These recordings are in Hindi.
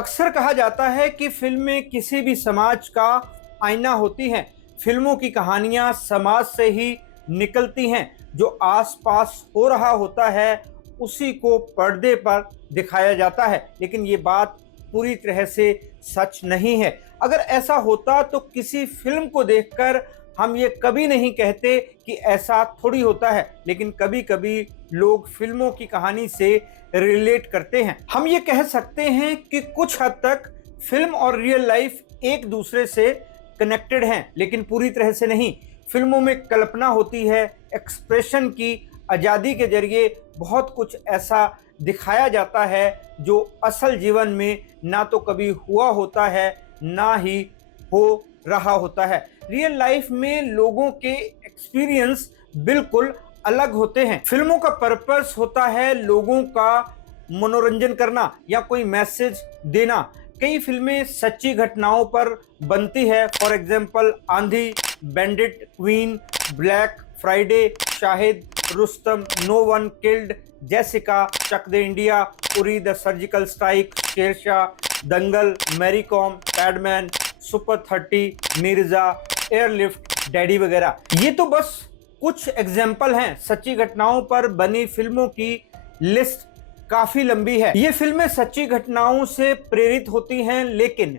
अक्सर कहा जाता है कि फिल्में किसी भी समाज का आईना होती हैं। फिल्मों की कहानियां समाज से ही निकलती हैं। जो आसपास हो रहा होता है उसी को पर्दे पर दिखाया जाता है, लेकिन ये बात पूरी तरह से सच नहीं है। अगर ऐसा होता तो किसी फिल्म को देखकर हम ये कभी नहीं कहते कि ऐसा थोड़ी होता है, लेकिन कभी कभी लोग फिल्मों की कहानी से रिलेट करते हैं। हम ये कह सकते हैं कि कुछ हद तक फिल्म और रियल लाइफ एक दूसरे से कनेक्टेड हैं, लेकिन पूरी तरह से नहीं। फिल्मों में कल्पना होती है, एक्सप्रेशन की आज़ादी के जरिए बहुत कुछ ऐसा दिखाया जाता है जो असल जीवन में ना तो कभी हुआ होता है ना ही हो रहा होता है। रियल लाइफ में लोगों के एक्सपीरियंस बिल्कुल अलग होते हैं। फिल्मों का पर्पस होता है लोगों का मनोरंजन करना या कोई मैसेज देना। कई फिल्में सच्ची घटनाओं पर बनती है। For example Aandhi, Bandit, Queen, Black Friday, Shahid, Rustom, No One Killed, Jessica, Chak De India, Uri The Surgical Strike, Shershaah, Dangal, Mary Kom, Pad Man, Super 30, Mirzya, Airlift, Daddy वगैरह। ये तो बस कुछ एग्जाम्पल हैं। सच्ची घटनाओं पर बनी फिल्मों की लिस्ट काफी लंबी है। ये फिल्में सच्ची घटनाओं से प्रेरित होती हैं, लेकिन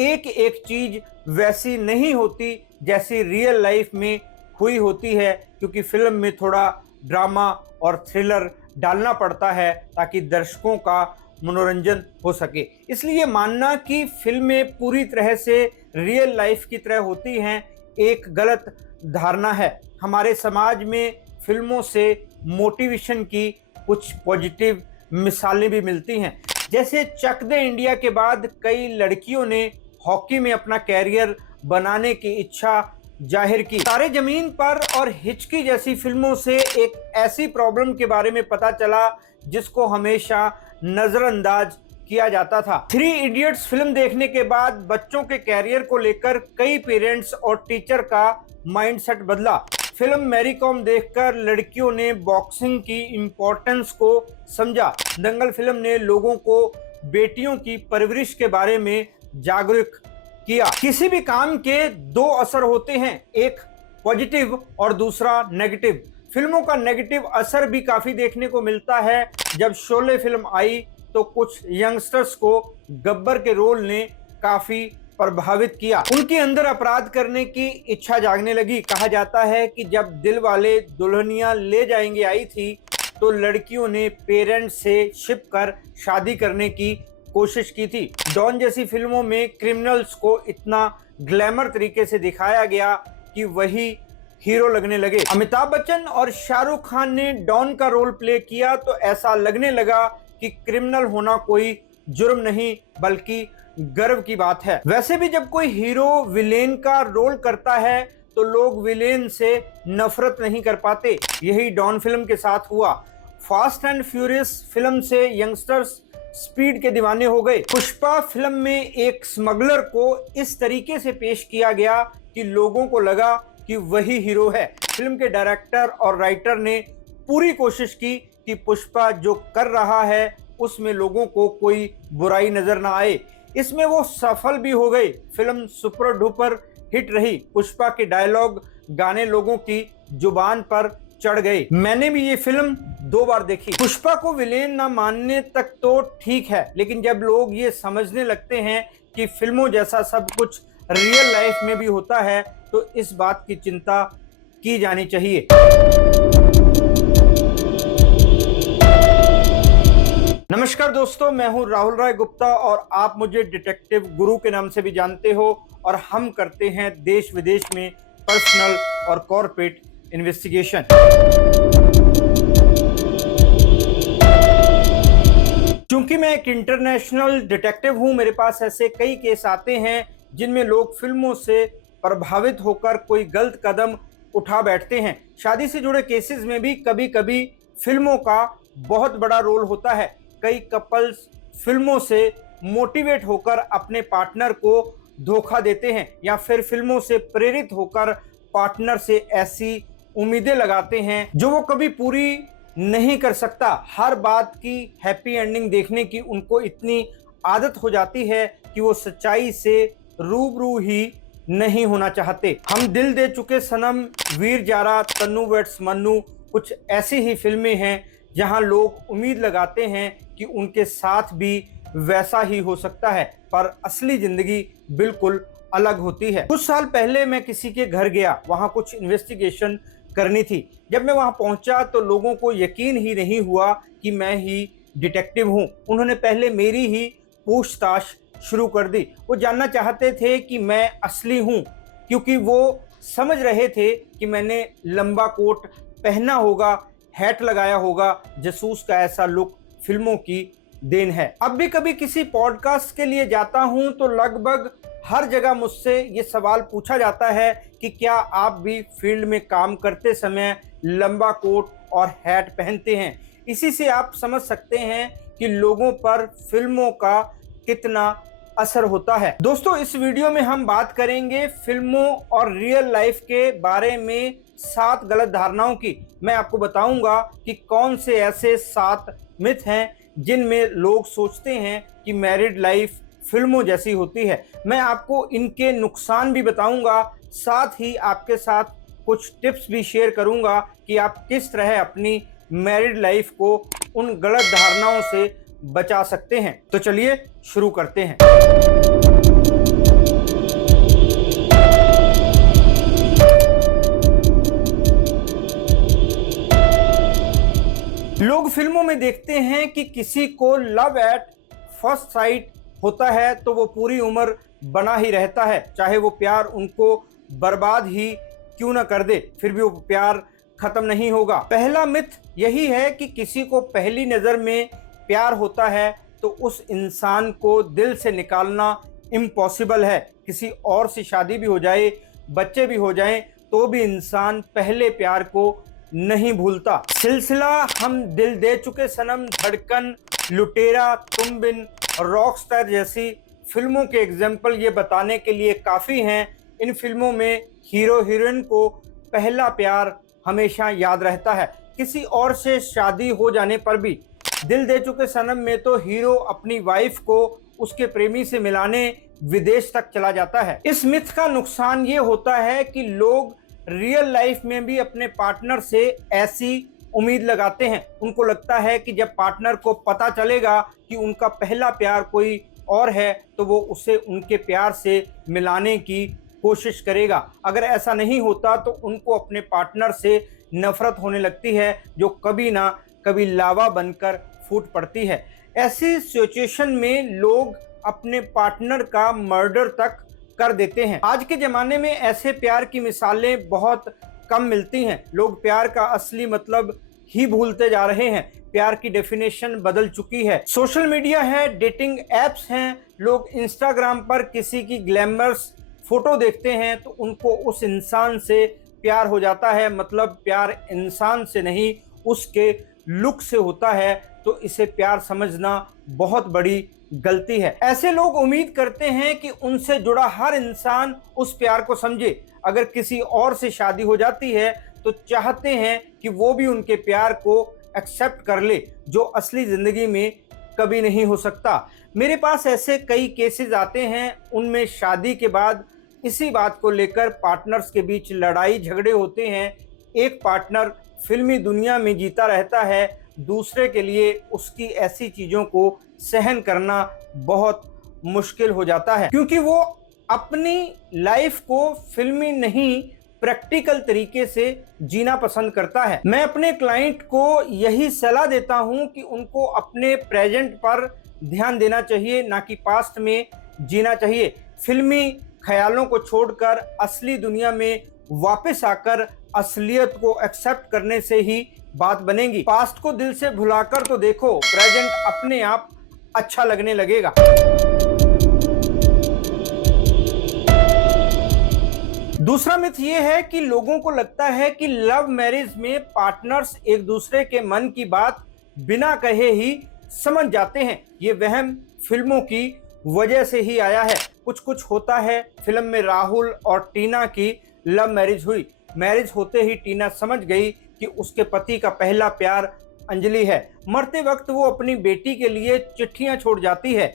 एक एक चीज वैसी नहीं होती जैसी रियल लाइफ में हुई होती है, क्योंकि फिल्म में थोड़ा ड्रामा और थ्रिलर डालना पड़ता है ताकि दर्शकों का मनोरंजन हो सके। इसलिए मानना कि फिल्में पूरी तरह से रियल लाइफ की तरह होती हैं एक गलत धारणा है। हमारे समाज में फिल्मों से मोटिवेशन की कुछ पॉजिटिव मिसालें भी मिलती हैं। जैसे चक दे इंडिया के बाद कई लड़कियों ने हॉकी में अपना कैरियर बनाने की इच्छा जाहिर की। तारे जमीन पर और हिचकी जैसी फिल्मों से एक ऐसी प्रॉब्लम के बारे में पता चला जिसको हमेशा नजरअंदाज किया जाता था। 3 इडियट्स फिल्म देखने के बाद बच्चों के कैरियर को लेकर कई पेरेंट्स और टीचर का माइंडसेट बदला। फिल्म मैरी कॉम देखकर लड़कियों ने बॉक्सिंग की इंपॉर्टेंस को समझा। दंगल फिल्म ने लोगों को बेटियों की परवरिश के बारे में जागरूक किया। किसी भी काम के 2 असर होते हैं, एक पॉजिटिव और दूसरा नेगेटिव। फिल्मों का नेगेटिव असर भी काफी देखने को मिलता है। जब शोले फिल्म आई तो कुछ यंगस्टर्स को गब्बर के रोल ने काफी प्रभावित किया। उनके अंदर अपराध करने की इच्छा जागने लगी। कहा जाता है कि जब दिल वाले दुल्हनिया ले जाएंगे आई थी तो लड़कियों ने पेरेंट्स से छिप कर शादी करने की कोशिश की थी। डॉन जैसी फिल्मों में क्रिमिनल्स को इतना ग्लैमर तरीके से दिखाया गया कि वही हीरो लगने लगे। अमिताभ बच्चन और शाहरुख खान ने डॉन का रोल प्ले किया तो ऐसा लगने लगा कि क्रिमिनल होना कोई जुर्म नहीं बल्कि गर्व की बात है। वैसे भी जब कोई हीरो विलेन का रोल करता है तो लोग विलेन से नफरत नहीं कर पाते। यही डॉन फिल्म के साथ हुआ। फास्ट एंड फ्यूरियस फिल्म से यंगस्टर्स स्पीड के दीवाने हो गए। पुष्पा फिल्म में एक स्मगलर को इस तरीके से पेश किया गया कि लोगों को लगा कि वही हीरो है। फिल्म के डायरेक्टर और राइटर ने पूरी कोशिश की कि पुष्पा जो कर रहा है उसमें लोगों को कोई बुराई नजर ना आए। इसमें वो सफल भी हो गए। फिल्म सुपर डुपर हिट रही। पुष्पा के डायलॉग गाने लोगों की जुबान पर चढ़ गए। मैंने भी ये फिल्म 2 बार देखी। पुष्पा को विलेन ना मानने तक तो ठीक है, लेकिन जब लोग ये समझने लगते हैं कि फिल्मों जैसा सब कुछ रियल लाइफ में भी होता है तो इस बात की चिंता की जानी चाहिए। नमस्कार दोस्तों, मैं हूं राहुल राय गुप्ता और आप मुझे डिटेक्टिव गुरु के नाम से भी जानते हो और हम करते हैं देश विदेश में पर्सनल और कॉर्पोरेट इन्वेस्टिगेशन। क्योंकि मैं एक इंटरनेशनल डिटेक्टिव हूं, मेरे पास ऐसे कई केस आते हैं जिनमें लोग फिल्मों से प्रभावित होकर कोई गलत कदम उठा बैठते हैं। शादी से जुड़े केसेस में भी कभी कभी फिल्मों का बहुत बड़ा रोल होता है। कई कपल्स फिल्मों से मोटिवेट होकर अपने पार्टनर को धोखा देते हैं या फिर फिल्मों से प्रेरित होकर पार्टनर से ऐसी उम्मीदें लगाते हैं जो वो कभी पूरी नहीं कर सकता। हर बात की हैप्पी एंडिंग देखने की उनको इतनी आदत हो जाती है कि वो सच्चाई से रूबरू ही नहीं होना चाहते। हम दिल दे चुके सनम, वीर जारा, तन्नू वेड्स मन्नू, कुछ ऐसी ही फिल्में हैं जहां लोग उम्मीद लगाते हैं कि उनके साथ भी वैसा ही हो सकता है, पर असली जिंदगी बिल्कुल अलग होती है। कुछ साल पहले मैं किसी के घर गया, वहां कुछ इन्वेस्टिगेशन करनी थी। जब मैं वहां पहुंचा तो लोगों को यकीन ही नहीं हुआ कि मैं ही डिटेक्टिव हूं। उन्होंने पहले मेरी ही पूछताछ शुरू कर दी। वो जानना चाहते थे कि मैं असली हूं, क्योंकि वो समझ रहे थे कि मैंने लंबा कोट पहना होगा, हैट लगाया होगा। जासूस का ऐसा लुक फिल्मों की देन है। अब भी कभी किसी पॉडकास्ट के लिए जाता हूं तो लगभग हर जगह मुझसे ये सवाल पूछा जाता है कि क्या आप भी फील्ड में काम करते समय लंबा कोट और हैट पहनते हैं। इसी से आप समझ सकते हैं कि लोगों पर फिल्मों का कितना असर होता है। दोस्तों, इस वीडियो में हम बात करेंगे फिल्मों और रियल लाइफ के बारे में 7 गलत धारणाओं की। मैं आपको बताऊंगा कि कौन से ऐसे 7 मिथ हैं जिनमें लोग सोचते हैं कि मैरिड लाइफ फिल्मों जैसी होती है। मैं आपको इनके नुकसान भी बताऊंगा, साथ ही आपके साथ कुछ टिप्स भी शेयर करूंगा कि आप किस तरह अपनी मैरिड लाइफ को उन गलत धारणाओं से बचा सकते हैं। तो चलिए शुरू करते हैं। लोग फिल्मों में देखते हैं कि किसी को लव एट फर्स्ट साइट होता है तो वो पूरी उम्र बना ही रहता है, चाहे वो प्यार उनको बर्बाद ही क्यों ना कर दे, फिर भी वो प्यार खत्म नहीं होगा। पहला मिथ यही है कि किसी को पहली नज़र में प्यार होता है तो उस इंसान को दिल से निकालना इम्पॉसिबल है। किसी और से शादी भी हो जाए, बच्चे भी हो जाएं, तो भी इंसान पहले प्यार को नहीं भूलता। सिलसिला, हम दिल दे चुके सनम, धड़कन, लुटेरा, तुम बिन, रॉकस्टार जैसी फिल्मों के एग्जाम्पल ये बताने के लिए काफ़ी हैं। इन फिल्मों में हीरो हीरोइन को पहला प्यार हमेशा याद रहता है। किसी और से शादी हो जाने पर भी दिल दे चुके सनम में तो हीरो अपनी वाइफ को उसके प्रेमी से मिलाने विदेश तक चला जाता है। इस मिथ का नुकसान ये होता है कि लोग रियल लाइफ में भी अपने पार्टनर से ऐसी उम्मीद लगाते हैं। उनको लगता है कि जब पार्टनर को पता चलेगा कि उनका पहला प्यार कोई और है तो वो उसे उनके प्यार से मिलाने की कोशिश करेगा। अगर ऐसा नहीं होता तो उनको अपने पार्टनर से नफरत होने लगती है, जो कभी ना कभी लावा बनकर फूट पड़ती है। ऐसी सिचुएशन में लोग अपने पार्टनर का मर्डर तक कर देते हैं। आज के ज़माने में ऐसे प्यार की मिसालें बहुत कम मिलती हैं। लोग प्यार का असली मतलब ही भूलते जा रहे हैं। प्यार की डेफिनेशन बदल चुकी है। सोशल मीडिया है, डेटिंग एप्स हैं, लोग इंस्टाग्राम पर किसी की ग्लैमरस फोटो देखते हैं तो उनको उस इंसान से प्यार हो जाता है। मतलब प्यार इंसान से नहीं, उसके लुक से होता है, तो इसे प्यार समझना बहुत बड़ी गलती है। ऐसे लोग उम्मीद करते हैं कि उनसे जुड़ा हर इंसान उस प्यार को समझे। अगर किसी और से शादी हो जाती है तो चाहते हैं कि वो भी उनके प्यार को एक्सेप्ट कर ले, जो असली ज़िंदगी में कभी नहीं हो सकता। मेरे पास ऐसे कई केसेस आते हैं, उनमें शादी के बाद इसी बात को लेकर पार्टनर्स के बीच लड़ाई झगड़े होते हैं। एक पार्टनर फिल्मी दुनिया में जीता रहता है, दूसरे के लिए उसकी ऐसी चीज़ों को सहन करना बहुत मुश्किल हो जाता है, क्योंकि वो अपनी लाइफ को फिल्मी नहीं प्रैक्टिकल तरीके से जीना पसंद करता है। मैं अपने क्लाइंट को यही सलाह देता हूं कि उनको अपने प्रेजेंट पर ध्यान देना चाहिए, ना कि पास्ट में जीना चाहिए। फिल्मी ख्यालों को छोड़कर असली दुनिया में वापस आकर असलियत को एक्सेप्ट करने से ही बात बनेगी। पास्ट को दिल से भुलाकर तो देखो, प्रेजेंट अपने आप अच्छा लगने लगेगा। दूसरा मिथ ये है कि लोगों को लगता है कि लव मैरिज में पार्टनर्स एक दूसरे के मन की बात बिना कहे ही समझ जाते हैं। ये वहम फिल्मों की वजह से ही आया है। कुछ होता है। फिल्म में राहुल और टीना की लव मैरिज हुई। मैरिज होते ही टीना समझ गई कि उसके पति का पहला प्यार अंजलि है। मरते वक्त वो अपनी बेटी के लिए चिट्ठियां छोड़ जाती है।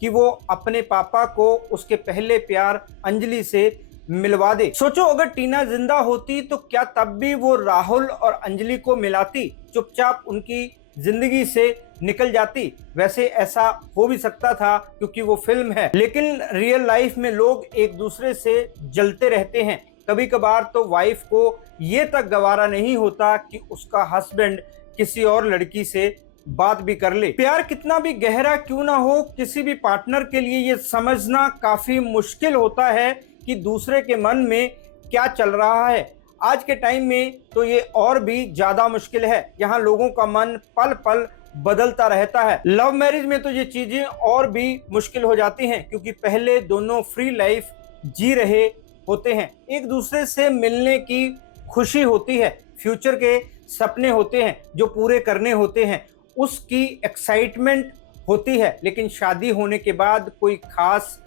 कि वो अपने पापा को उसके पहले प्यार अंजलि से मिलवा दे। सोचो अगर टीना जिंदा होती तो क्या तब भी वो राहुल और अंजलि को मिलाती, चुपचाप उनकी जिंदगी से निकल जाती? वैसे ऐसा हो भी सकता था क्योंकि वो फिल्म है, लेकिन रियल लाइफ में लोग एक दूसरे से जलते रहते हैं। कभी कभार तो वाइफ को ये तक गवारा नहीं होता कि उसका हस्बैंड किसी और लड़की से बात भी कर ले। प्यार कितना भी गहरा क्यों ना हो, किसी भी पार्टनर के लिए ये समझना काफी मुश्किल होता है कि दूसरे के मन में क्या चल रहा है। आज के टाइम में तो ये और भी ज्यादा मुश्किल है। यहाँ लोगों का मन पल पल बदलता रहता है। लव मैरिज में तो ये चीजें और भी मुश्किल हो जाती हैं, क्योंकि पहले दोनों फ्री लाइफ जी रहे होते हैं, एक दूसरे से मिलने की खुशी होती है, फ्यूचर के सपने होते हैं जो पूरे करने होते हैं, उसकी एक्साइटमेंट होती है। लेकिन शादी होने के बाद कोई खास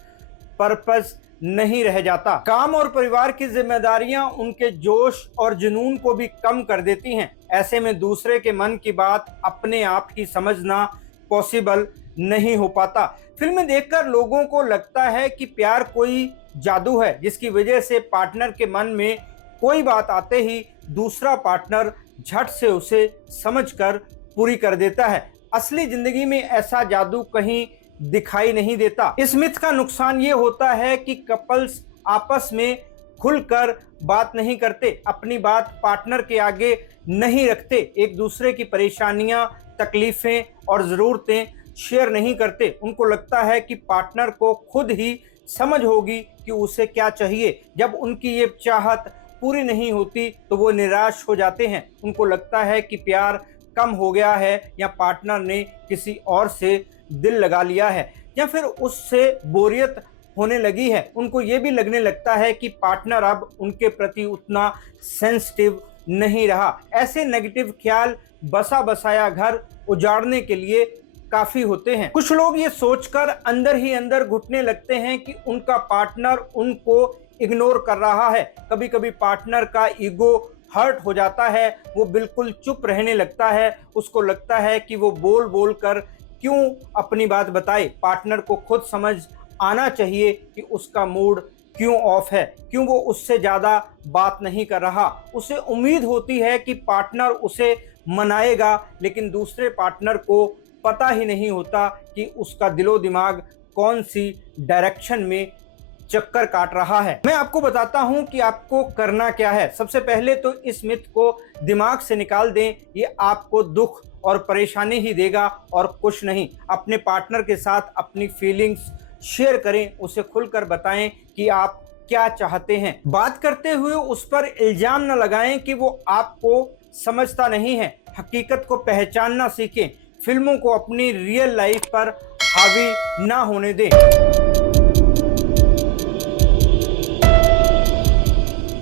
पर्पस नहीं रह जाता। काम और परिवार की जिम्मेदारियां उनके जोश और जुनून को भी कम कर देती हैं। ऐसे में दूसरे के मन की बात अपने आप ही समझना पॉसिबल नहीं हो पाता। फिल्में देखकर लोगों को लगता है कि प्यार कोई जादू है, जिसकी वजह से पार्टनर के मन में कोई बात आते ही दूसरा पार्टनर झट से उसे समझकर पूरी कर देता है। असली जिंदगी में ऐसा जादू कहीं दिखाई नहीं देता। इस मिथ का नुकसान ये होता है कि कपल्स आपस में खुलकर बात नहीं करते, अपनी बात पार्टनर के आगे नहीं रखते, एक दूसरे की परेशानियां, तकलीफें और ज़रूरतें शेयर नहीं करते। उनको लगता है कि पार्टनर को खुद ही समझ होगी कि उसे क्या चाहिए। जब उनकी ये चाहत पूरी नहीं होती तो वो निराश हो जाते हैं। उनको लगता है कि प्यार कम हो गया है, या पार्टनर ने किसी और से दिल लगा लिया है, या फिर उससे बोरियत होने लगी है। उनको ये भी लगने लगता है कि पार्टनर अब उनके प्रति उतना सेंसिटिव नहीं रहा। ऐसे नेगेटिव ख्याल बसा बसाया घर उजाड़ने के लिए काफी होते हैं। कुछ लोग ये सोचकर अंदर ही अंदर घुटने लगते हैं कि उनका पार्टनर उनको इग्नोर कर रहा है। कभी कभी पार्टनर का ईगो हर्ट हो जाता है, वो बिल्कुल चुप रहने लगता है। उसको लगता है कि वो बोल बोल कर क्यों अपनी बात बताए। पार्टनर को खुद समझ आना चाहिए कि उसका मूड क्यों ऑफ है, क्यों वो उससे ज़्यादा बात नहीं कर रहा। उसे उम्मीद होती है कि पार्टनर उसे मनाएगा, लेकिन दूसरे पार्टनर को पता ही नहीं होता कि उसका दिलो दिमाग कौन सी डायरेक्शन में चक्कर काट रहा है। मैं आपको बताता हूं कि आपको करना क्या है। सबसे पहले तो इस मिथ को दिमाग से निकाल दें, ये आपको दुख और परेशानी ही देगा और कुछ नहीं। अपने पार्टनर के साथ अपनी फीलिंग्स शेयर करें, उसे खुलकर बताएं कि आप क्या चाहते हैं। बात करते हुए उस पर इल्जाम न लगाएं कि वो आपको समझता नहीं है। हकीकत को पहचानना सीखें, फिल्मों को अपनी रियल लाइफ पर हावी ना होने दें।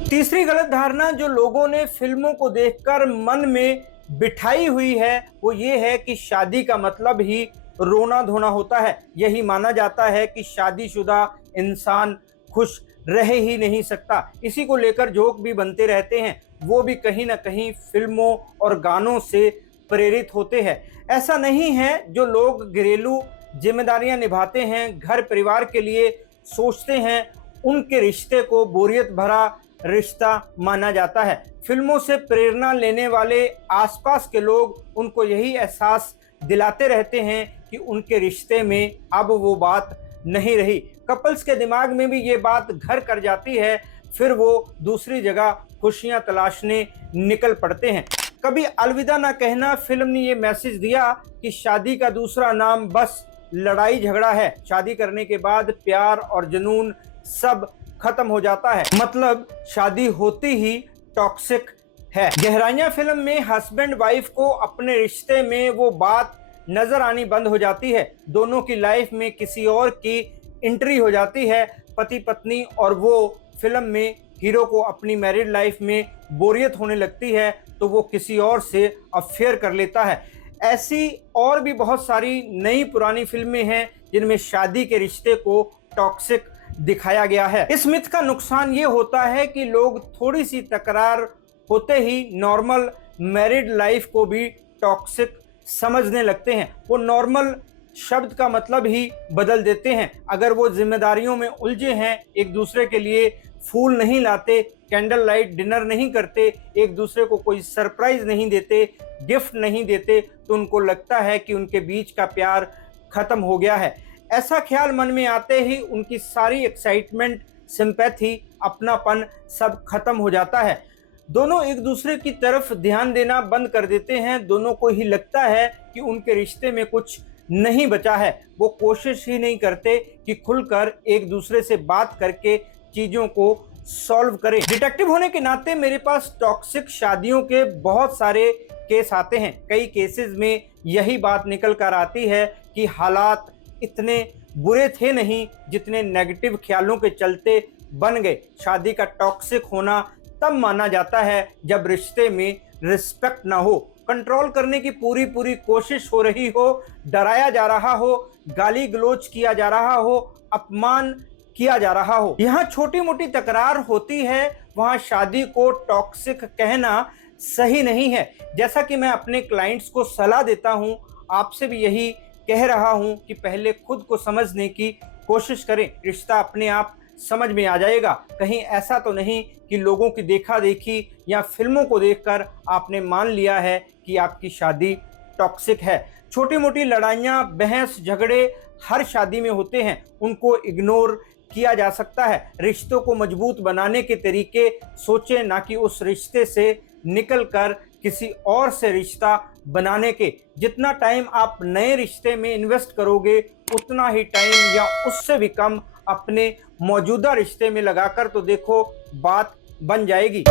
तीसरी गलत धारणा जो लोगों ने फिल्मों को देखकर मन में बिठाई हुई है वो ये है कि शादी का मतलब ही रोना धोना होता है। यही माना जाता है कि शादीशुदा इंसान खुश रह ही नहीं सकता। इसी को लेकर जोक भी बनते रहते हैं, वो भी कहीं ना कहीं फिल्मों और गानों से प्रेरित होते हैं। ऐसा नहीं है, जो लोग घरेलू जिम्मेदारियां निभाते हैं, घर परिवार के लिए सोचते हैं, उनके रिश्ते को बोरियत भरा रिश्ता माना जाता है। फिल्मों से प्रेरणा लेने वाले आसपास के लोग उनको यही एहसास दिलाते रहते हैं कि उनके रिश्ते में अब वो बात नहीं रही। कपल्स के दिमाग में भी ये बात घर कर जाती है, फिर वो दूसरी जगह खुशियां तलाशने निकल पड़ते हैं। कभी अलविदा ना कहना फिल्म ने ये मैसेज दिया कि शादी का दूसरा नाम बस लड़ाई झगड़ा है। शादी करने के बाद प्यार और जुनून सब खत्म हो जाता है, मतलब शादी होती ही टॉक्सिक है। गहराइयां फिल्म में हस्बैंड वाइफ को अपने रिश्ते में वो बात नजर आनी बंद हो जाती है। दोनों की लाइफ में किसी और की एंट्री हो जाती है, पति पत्नी, और वो फिल्म में हीरो को अपनी मैरिड लाइफ में बोरियत होने लगती है तो वो किसी और से अफेयर कर लेता है। ऐसी और भी बहुत सारी नई पुरानी फिल्में हैं जिनमें शादी के रिश्ते को टॉक्सिक दिखाया गया है। इस मिथ का नुकसान ये होता है कि लोग थोड़ी सी तकरार होते ही नॉर्मल मैरिड लाइफ को भी टॉक्सिक समझने लगते हैं। वो नॉर्मल शब्द का मतलब ही बदल देते हैं। अगर वो जिम्मेदारियों में उलझे हैं, एक दूसरे के लिए फूल नहीं लाते, कैंडल लाइट डिनर नहीं करते, एक दूसरे को कोई सरप्राइज नहीं देते, गिफ्ट नहीं देते, तो उनको लगता है कि उनके बीच का प्यार खत्म हो गया है। ऐसा ख्याल मन में आते ही उनकी सारी एक्साइटमेंट, सिंपैथी, अपनापन सब खत्म हो जाता है। दोनों एक दूसरे की तरफ ध्यान देना बंद कर देते हैं। दोनों को ही लगता है कि उनके रिश्ते में कुछ नहीं बचा है। वो कोशिश ही नहीं करते कि खुलकर एक दूसरे से बात करके चीज़ों को सॉल्व करें। डिटेक्टिव होने के नाते मेरे पास टॉक्सिक शादियों के बहुत सारे केस आते हैं। कई केसेस में यही बात निकल कर आती है कि हालात इतने बुरे थे नहीं जितने नेगेटिव ख्यालों के चलते बन गए। शादी का टॉक्सिक होना तब माना जाता है जब रिश्ते में रिस्पेक्ट ना हो, कंट्रोल करने की पूरी कोशिश हो रही हो, डराया जा रहा हो, गाली गलौज किया जा रहा हो, अपमान किया जा रहा हो। यहाँ छोटी मोटी तकरार होती है, वहाँ शादी को टॉक्सिक कहना सही नहीं है। जैसा कि मैं अपने क्लाइंट्स को सलाह देता हूँ, आपसे भी यही कह रहा हूँ कि पहले खुद को समझने की कोशिश करें। रिश्ता अपने आप समझ में आ जाएगा। कहीं ऐसा तो नहीं कि लोगों की देखा देखी या फिल्मों को देखकर आपने मान लिया है कि आपकी शादी टॉक्सिक है। छोटी मोटी लड़ाइयाँ, बहस, झगड़े हर शादी में होते हैं, उनको इग्नोर किया जा सकता है। रिश्तों को मजबूत बनाने के तरीके सोचें, ना कि उस रिश्ते से निकलकर किसी और से रिश्ता बनाने के। जितना टाइम आप नए रिश्ते में इन्वेस्ट करोगे, उतना ही टाइम या उससे भी कम अपने मौजूदा रिश्ते में लगाकर तो देखो, बात बन जाएगी।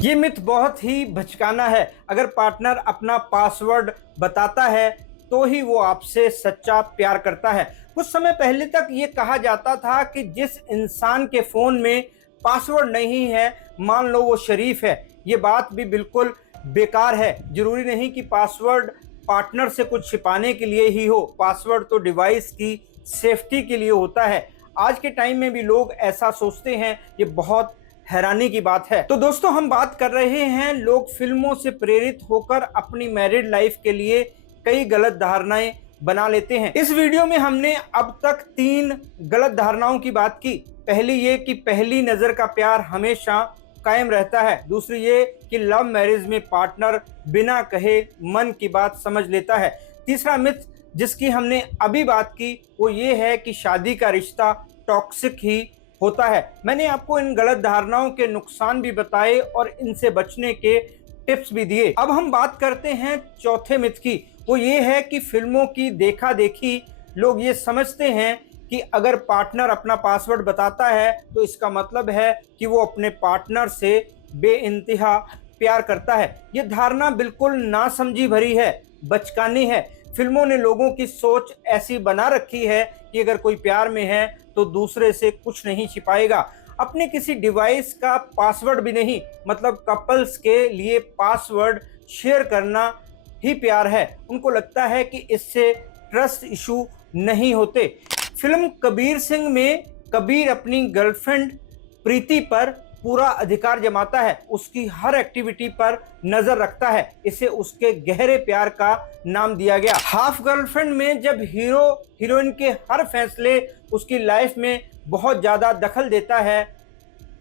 ये मिथ बहुत ही भचकाना है। अगर पार्टनर अपना पासवर्ड बताता है तो ही वो आपसे सच्चा प्यार करता है। कुछ समय पहले तक ये कहा जाता था कि जिस इंसान के फोन में पासवर्ड नहीं है, मान लो वो शरीफ है। ये बात भी बिल्कुल बेकार है। जरूरी नहीं कि पासवर्ड पार्टनर से कुछ छिपाने के लिए ही हो। पासवर्ड तो डिवाइस की सेफ्टी के लिए होता है। आज के टाइम में भी लोग ऐसा सोचते हैं, ये बहुत हैरानी की बात है। तो दोस्तों, हम बात कर रहे हैं, लोग फिल्मों से प्रेरित होकर अपनी मैरिड लाइफ के लिए कई गलत धारणाएं बना लेते हैं। इस वीडियो में हमने अब तक 3 गलत धारणाओं की बात की। पहली ये कि पहली नजर का प्यार हमेशा कायम रहता है। दूसरी ये कि लव मैरिज में पार्टनर बिना कहे मन की बात समझ लेता है। तीसरा मिथ जिसकी हमने अभी बात की वो ये है कि शादी का रिश्ता टॉक्सिक ही होता है। मैंने आपको इन गलत धारणाओं के नुकसान भी बताए और इनसे बचने के टिप्स भी दिए। अब हम बात करते हैं चौथे मिथ की। वो ये है कि फिल्मों की देखा देखी लोग ये समझते हैं कि अगर पार्टनर अपना पासवर्ड बताता है तो इसका मतलब है कि वो अपने पार्टनर से बेइंतहा प्यार करता है। ये धारणा बिल्कुल नासमझी भरी है, बचकानी है। फिल्मों ने लोगों की सोच ऐसी बना रखी है कि अगर कोई प्यार में है तो दूसरे से कुछ नहीं छिपाएगा। अपने किसी डिवाइस का पासवर्ड भी नहीं, मतलब कपल्स के लिए पासवर्ड शेयर करना ही प्यार है। उनको लगता है कि इससे ट्रस्ट इशू नहीं होते। फिल्म कबीर सिंह में कबीर अपनी गर्लफ्रेंड प्रीति पर पूरा अधिकार जमाता है, उसकी हर एक्टिविटी पर नजर रखता है। इसे उसके गहरे प्यार का नाम दिया गया। हाफ गर्लफ्रेंड में जब हीरो हीरोइन के हर फैसले उसकी लाइफ में बहुत ज्यादा दखल देता है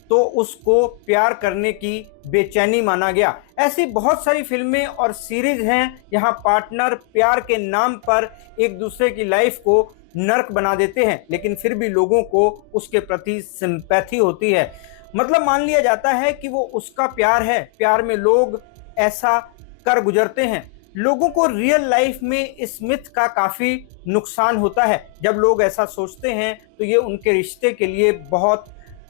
तो उसको प्यार करने की बेचैनी माना गया। ऐसी बहुत सारी फिल्में और सीरीज हैं यहाँ पार्टनर प्यार के नाम पर एक दूसरे की लाइफ को नर्क बना देते हैं, लेकिन फिर भी लोगों को उसके प्रति सिंपैथी होती है। मतलब मान लिया जाता है कि वो उसका प्यार है। प्यार में लोग ऐसा कर गुजरते हैं। लोगों को रियल लाइफ में इस मिथ का काफ़ी नुकसान होता है। जब लोग ऐसा सोचते हैं तो ये उनके रिश्ते के लिए बहुत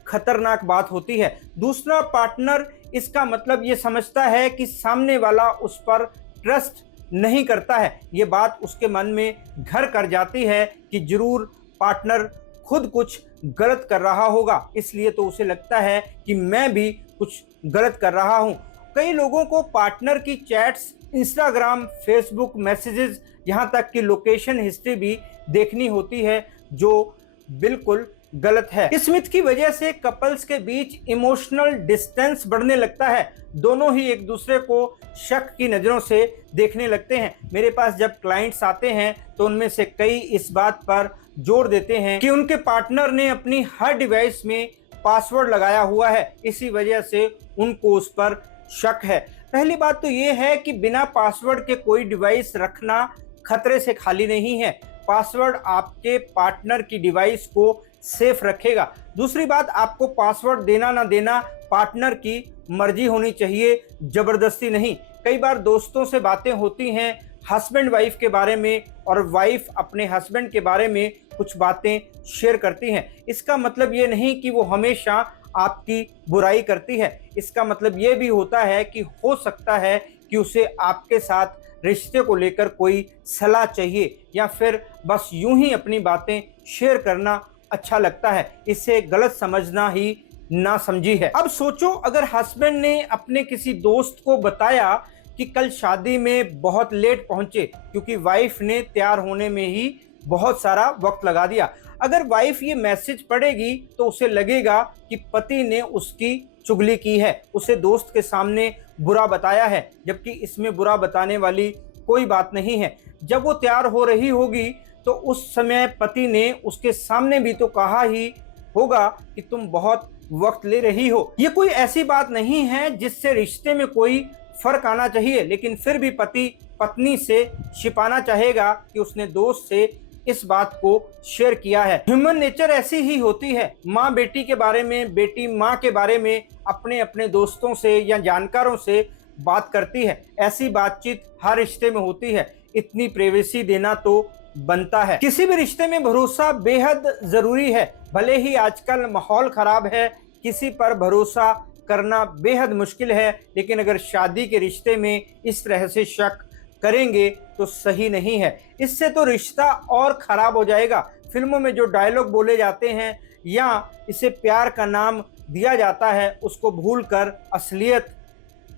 खतरनाक बात होती है। दूसरा पार्टनर इसका मतलब ये समझता है कि सामने वाला उस पर ट्रस्ट नहीं करता है। ये बात उसके मन में घर कर जाती है कि जरूर पार्टनर खुद कुछ गलत कर रहा होगा, इसलिए तो उसे लगता है कि मैं भी कुछ गलत कर रहा हूँ। कई लोगों को पार्टनर की चैट्स, इंस्टाग्राम, फेसबुक मैसेजेस, यहाँ तक कि लोकेशन हिस्ट्री भी देखनी होती है, जो बिल्कुल गलत है। इस मिथ की वजह से कपल्स के बीच इमोशनल डिस्टेंस बढ़ने लगता है। दोनों ही एक दूसरे को शक की नजरों से देखने लगते हैं। मेरे पास जब क्लाइंट्स आते हैं तो उनमें से कई इस बात पर जोर देते हैं कि उनके पार्टनर ने अपनी हर डिवाइस में पासवर्ड लगाया हुआ है, इसी वजह से उनको उस पर शक है। पहली बात तो ये है कि बिना पासवर्ड के कोई डिवाइस रखना खतरे से खाली नहीं है। पासवर्ड आपके पार्टनर की डिवाइस को सेफ रखेगा। दूसरी बात, आपको पासवर्ड देना ना देना पार्टनर की मर्जी होनी चाहिए, जबरदस्ती नहीं। कई बार दोस्तों से बातें होती हैं हस्बैंड वाइफ के बारे में और वाइफ अपने हस्बैंड के बारे में कुछ बातें शेयर करती हैं। इसका मतलब ये नहीं कि वो हमेशा आपकी बुराई करती है। इसका मतलब ये भी होता है कि हो सकता है कि उसे आपके साथ रिश्ते को लेकर कोई सलाह चाहिए या फिर बस यूं ही अपनी बातें शेयर करना अच्छा लगता है। इसे गलत समझना ही ना समझी है। अब सोचो, अगर हस्बैंड ने अपने किसी दोस्त को बताया कि कल शादी में बहुत लेट पहुंचे क्योंकि वाइफ ने तैयार होने में ही बहुत सारा वक्त लगा दिया। अगर वाइफ ये मैसेज पढ़ेगी तो उसे लगेगा कि पति ने उसकी चुगली की है, उसे दोस्त के सामने बुरा बताया है, जबकि इसमें बुरा बताने वाली कोई बात नहीं है। जब वो तैयार हो रही होगी तो उस समय पति ने उसके सामने भी तो कहा ही होगा कि तुम बहुत वक्त ले रही हो। ये कोई ऐसी बात नहीं है जिससे रिश्ते में कोई फर्क आना चाहिए, लेकिन फिर भी पति पत्नी से छिपाना चाहेगा कि उसने दोस्त से इस बात को शेयर किया है। ह्यूमन नेचर ऐसी ही होती है। माँ बेटी के बारे में, बेटी माँ के बारे में अपने अपने दोस्तों से या जानकारों से बात करती है। ऐसी बातचीत हर रिश्ते में होती है। इतनी प्राइवेसी देना तो बनता है। किसी भी रिश्ते में भरोसा बेहद जरूरी है। भले ही आजकल माहौल खराब है, किसी पर भरोसा करना बेहद मुश्किल है, लेकिन अगर शादी के रिश्ते में इस तरह से शक करेंगे तो सही नहीं है। इससे तो रिश्ता और खराब हो जाएगा। फिल्मों में जो डायलॉग बोले जाते हैं या इसे प्यार का नाम दिया जाता है, उसको भूलकर असलियत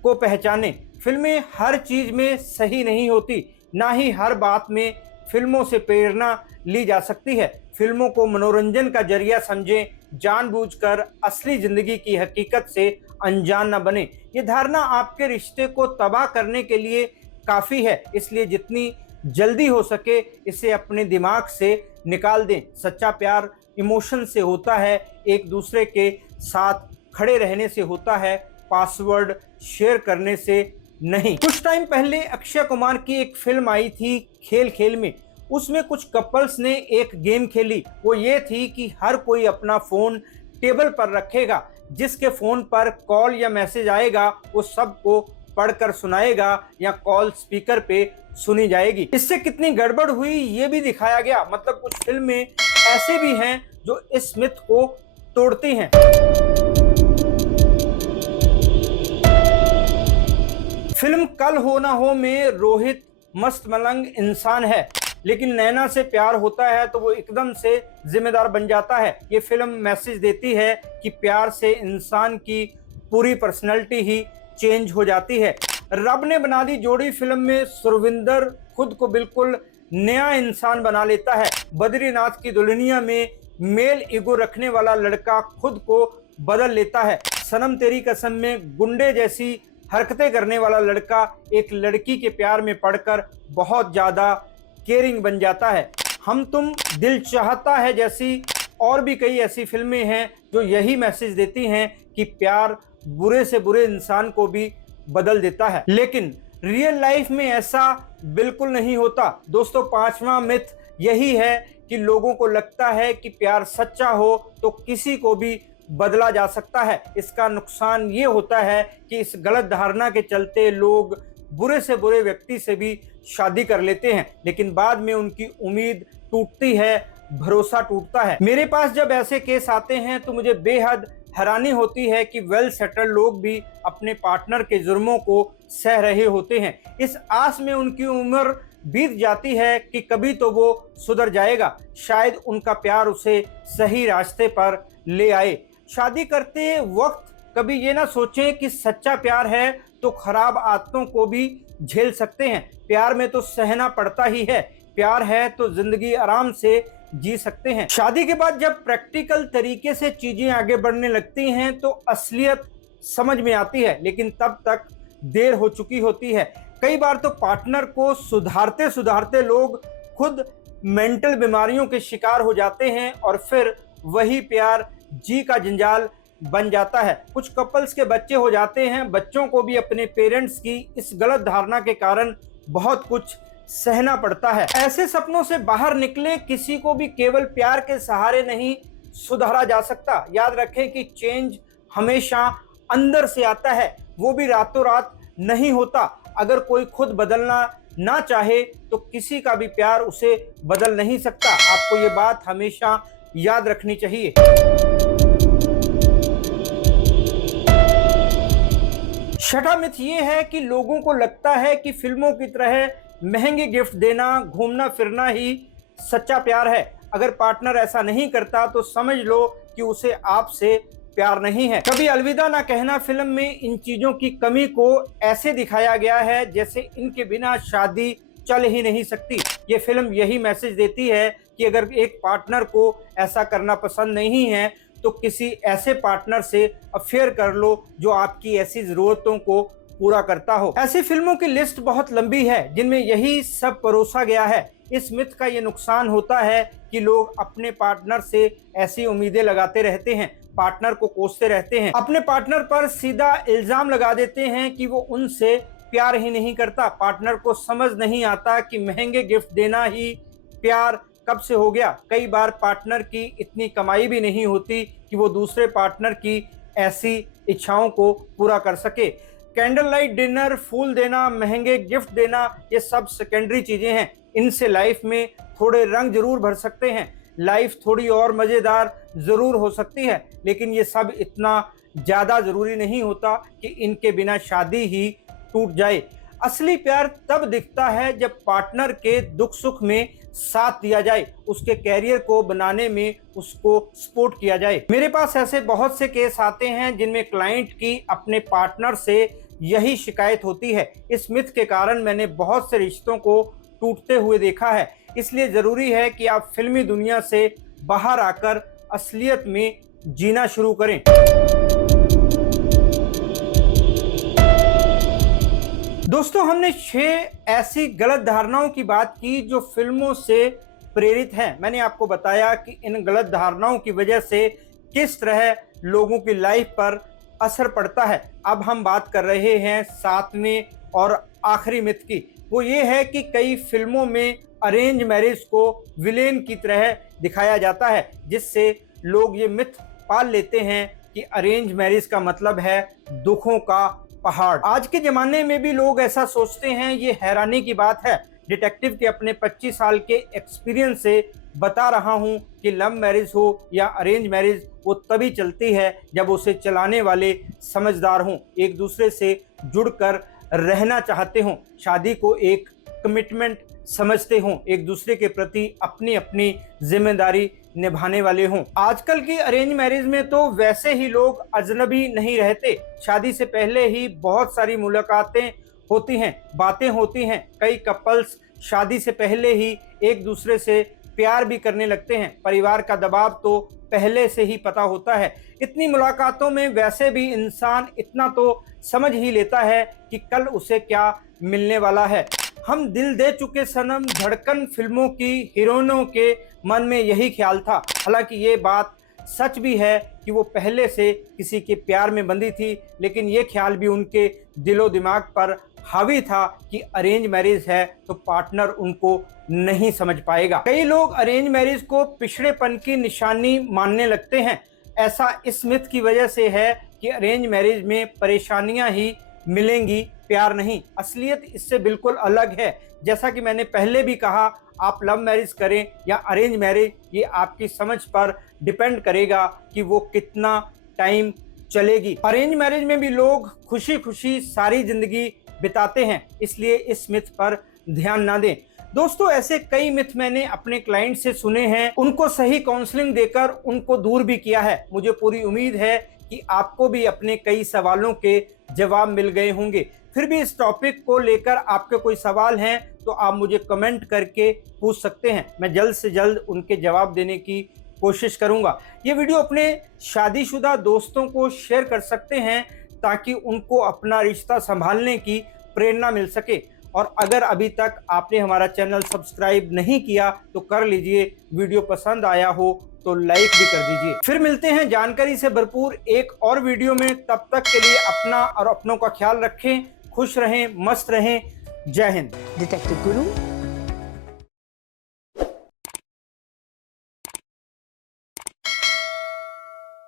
को पहचाने। फिल्में हर चीज में सही नहीं होती, ना ही हर बात में फिल्मों से प्रेरणा ली जा सकती है। फिल्मों को मनोरंजन का जरिया समझें, जानबूझकर असली जिंदगी की हकीकत से अनजान न बने। ये धारणा आपके रिश्ते को तबाह करने के लिए काफ़ी है, इसलिए जितनी जल्दी हो सके इसे अपने दिमाग से निकाल दें। सच्चा प्यार इमोशन से होता है, एक दूसरे के साथ खड़े रहने से होता है, पासवर्ड शेयर करने से नहीं। कुछ टाइम पहले अक्षय कुमार की एक फिल्म आई थी खेल खेल में। उसमें कुछ कपल्स ने एक गेम खेली। वो ये थी कि हर कोई अपना फ़ोन टेबल पर रखेगा, जिसके फ़ोन पर कॉल या मैसेज आएगा वो सबको पढ़कर सुनाएगा या कॉल स्पीकर पे सुनी जाएगी। इससे कितनी गड़बड़ हुई ये भी दिखाया गया। मतलब कुछ फिल्में ऐसे भी हैं जो इस मिथ को तोड़ती हैं। फिल्म कल हो ना हो में रोहित मस्त मलंग इंसान है, लेकिन नैना से प्यार होता है तो वो एकदम से जिम्मेदार बन जाता है। ये फिल्म मैसेज देती है कि प्यार से इंसान की पूरी पर्सनैलिटी ही चेंज हो जाती है। रब ने बना दी जोड़ी फिल्म में सुरविंदर खुद को बिल्कुल नया इंसान बना लेता है। बद्रीनाथ की दुल्हनिया में मेल ईगो रखने वाला लड़का खुद को बदल लेता है। सनम तेरी कसम में गुंडे जैसी हरकतें करने वाला लड़का एक लड़की के प्यार में पड़कर बहुत ज़्यादा केयरिंग बन जाता है। हम तुम दिल चाहता है जैसी और भी कई ऐसी फिल्में हैं जो यही मैसेज देती हैं कि प्यार बुरे से बुरे इंसान को भी बदल देता है। लेकिन रियल लाइफ में ऐसा बिल्कुल नहीं होता। दोस्तों, पांचवा मिथ यही है कि लोगों को लगता है कि प्यार सच्चा हो तो किसी को भी बदला जा सकता है। इसका नुकसान ये होता है कि इस गलत धारणा के चलते लोग बुरे से बुरे व्यक्ति से भी शादी कर लेते हैं, लेकिन बाद में उनकी उम्मीद टूटती है, भरोसा टूटता है। मेरे पास जब ऐसे केस आते हैं तो मुझे बेहद हैरानी होती है कि वेल सेटल्ड लोग भी अपने पार्टनर के जुर्मों को सह रहे होते हैं, इस आस में उनकी उम्र बीत जाती है कि कभी तो वो सुधर जाएगा, शायद उनका प्यार उसे सही रास्ते पर ले आए। शादी करते वक्त कभी ये ना सोचें कि सच्चा प्यार है तो खराब आदतों को भी झेल सकते हैं। प्यार में तो सहना पड़ता ही है, प्यार है तो जिंदगी आराम से जी सकते हैं। शादी के बाद जब प्रैक्टिकल तरीके से चीजें आगे बढ़ने लगती हैं तो असलियत समझ में आती है, लेकिन तब तक देर हो चुकी होती है। कई बार तो पार्टनर को सुधारते सुधारते लोग खुद मेंटल बीमारियों के शिकार हो जाते हैं और फिर वही प्यार जी का जंजाल बन जाता है। कुछ कपल्स के बच्चे हो जाते हैं, बच्चों को भी अपने पेरेंट्स की इस गलत धारणा के कारण बहुत कुछ सहना पड़ता है। ऐसे सपनों से बाहर निकले, किसी को भी केवल प्यार के सहारे नहीं सुधारा जा सकता। याद रखें कि चेंज हमेशा अंदर से आता है, वो भी रातों रात नहीं होता। अगर कोई खुद बदलना ना चाहे तो किसी का भी प्यार उसे बदल नहीं सकता। आपको ये बात हमेशा याद रखनी चाहिए। छठा मिथ ये है कि लोगों को लगता है कि फिल्मों की तरह महंगे गिफ्ट देना, घूमना फिरना ही सच्चा प्यार है। अगर पार्टनर ऐसा नहीं करता तो समझ लो कि उसे आपसे प्यार नहीं है। कभी अलविदा ना कहना फिल्म में इन चीजों की कमी को ऐसे दिखाया गया है जैसे इनके बिना शादी चल ही नहीं सकती। ये फिल्म यही मैसेज देती है कि अगर एक पार्टनर को ऐसा करना पसंद नहीं है तो किसी ऐसे पार्टनर से अफेयर कर लो जो आपकी ऐसी जरूरतों को पूरा करता हो। ऐसी फिल्मों की लिस्ट बहुत लंबी है जिनमें यही सब परोसा गया है। इस मिथ का ये नुकसान होता है कि लोग अपने पार्टनर से ऐसी उम्मीदें लगाते रहते हैं, पार्टनर को कोसते रहते हैं, अपने पार्टनर पर सीधा इल्जाम लगा देते हैं कि वो उनसे प्यार ही नहीं करता। पार्टनर को समझ नहीं आता कि महंगे गिफ्ट देना ही प्यार कब से हो गया। कई बार पार्टनर की इतनी कमाई भी नहीं होती कि वो दूसरे पार्टनर की ऐसी इच्छाओं को पूरा कर सके। कैंडल लाइट डिनर, फूल देना, महंगे गिफ्ट देना, ये सब सेकेंडरी चीजें हैं। इनसे लाइफ में थोड़े रंग जरूर भर सकते हैं, लाइफ थोड़ी और मजेदार जरूर हो सकती है, लेकिन ये सब इतना ज्यादा जरूरी नहीं होता कि इनके बिना शादी ही टूट जाए। असली प्यार तब दिखता है जब पार्टनर के दुख सुख में साथ दिया जाए, उसके कैरियर को बनाने में उसको सपोर्ट किया जाए। मेरे पास ऐसे बहुत से केस आते हैं जिनमें क्लाइंट की अपने पार्टनर से यही शिकायत होती है। इस मिथ के कारण मैंने बहुत से रिश्तों को टूटते हुए देखा है। इसलिए जरूरी है कि आप फिल्मी दुनिया से बाहर आकर असलियत में जीना शुरू करें। दोस्तों, हमने 6 ऐसी गलत धारणाओं की बात की जो फिल्मों से प्रेरित हैं। मैंने आपको बताया कि इन गलत धारणाओं की वजह से किस तरह लोगों की लाइफ पर असर पड़ता है। अब हम बात कर रहे हैं 7वें और आखिरी मिथ की। वो ये है कि कई फिल्मों में अरेंज मैरिज को विलेन की तरह दिखाया जाता है, जिससे लोग ये मिथ पाल लेते हैं कि अरेंज मैरिज का मतलब है दुखों का पहाड़। आज के ज़माने में भी लोग ऐसा सोचते हैं, ये हैरानी की बात है। डिटेक्टिव के अपने 25 साल के एक्सपीरियंस से बता रहा हूं कि लव मैरिज हो या अरेंज मैरिज, वो तभी चलती है जब उसे चलाने वाले समझदार हों, एक दूसरे से जुड़कर रहना चाहते हों, शादी को एक कमिटमेंट समझते हों, एक दूसरे के प्रति अपनी अपनी जिम्मेदारी निभाने वाले हों। आजकल की अरेंज मैरिज में तो वैसे ही लोग अजनबी नहीं रहते। शादी से पहले ही बहुत सारी मुलाकातें होती हैं, बातें होती हैं। कई कपल्स शादी से पहले ही एक दूसरे से प्यार भी करने लगते हैं। परिवार का दबाव तो पहले से ही पता होता है। इतनी मुलाकातों में वैसे भी इंसान इतना तो समझ ही लेता है कि कल उसे क्या मिलने वाला है। हम दिल दे चुके सनम, धड़कन फिल्मों की हीरोइनों के मन में यही ख्याल था। हालांकि ये बात सच भी है कि वो पहले से किसी के प्यार में बंधी थी, लेकिन ये ख्याल भी उनके दिलो दिमाग पर हावी था कि अरेंज मैरिज है तो पार्टनर उनको नहीं समझ पाएगा। कई लोग अरेंज मैरिज को पिछड़ेपन की निशानी मानने लगते हैं। ऐसा इस मिथ की वजह से है कि अरेंज मैरिज में परेशानियां ही मिलेंगी, प्यार नहीं। असलियत इससे बिल्कुल अलग है। जैसा कि मैंने पहले भी कहा, आप लव मैरिज करें या अरेंज मैरिज, ये आपकी समझ पर डिपेंड करेगा कि वो कितना टाइम चलेगी। अरेंज मैरिज में भी लोग खुशी खुशी सारी जिंदगी बिताते हैं, इसलिए इस मिथ पर ध्यान ना दें। दोस्तों, ऐसे कई मिथ मैंने अपने क्लाइंट से सुने हैं, उनको सही काउंसलिंग देकर उनको दूर भी किया है। मुझे पूरी उम्मीद है कि आपको भी अपने कई सवालों के जवाब मिल गए होंगे। फिर भी इस टॉपिक को लेकर आपके कोई सवाल हैं तो आप मुझे कमेंट करके पूछ सकते हैं, मैं जल्द से जल्द उनके जवाब देने की कोशिश करूंगा। ये वीडियो अपने शादीशुदा दोस्तों को शेयर कर सकते हैं ताकि उनको अपना रिश्ता संभालने की प्रेरणा मिल सके। और अगर अभी तक आपने हमारा चैनल सब्सक्राइब नहीं किया तो कर लीजिए, वीडियो पसंद आया हो तो लाइक भी कर दीजिए। फिर मिलते हैं जानकारी से भरपूर एक और वीडियो में, तब तक के लिए अपना और अपनों का ख्याल रखें, खुश रहें, मस्त रहें। जय हिंद। डिटेक्टिव गुरु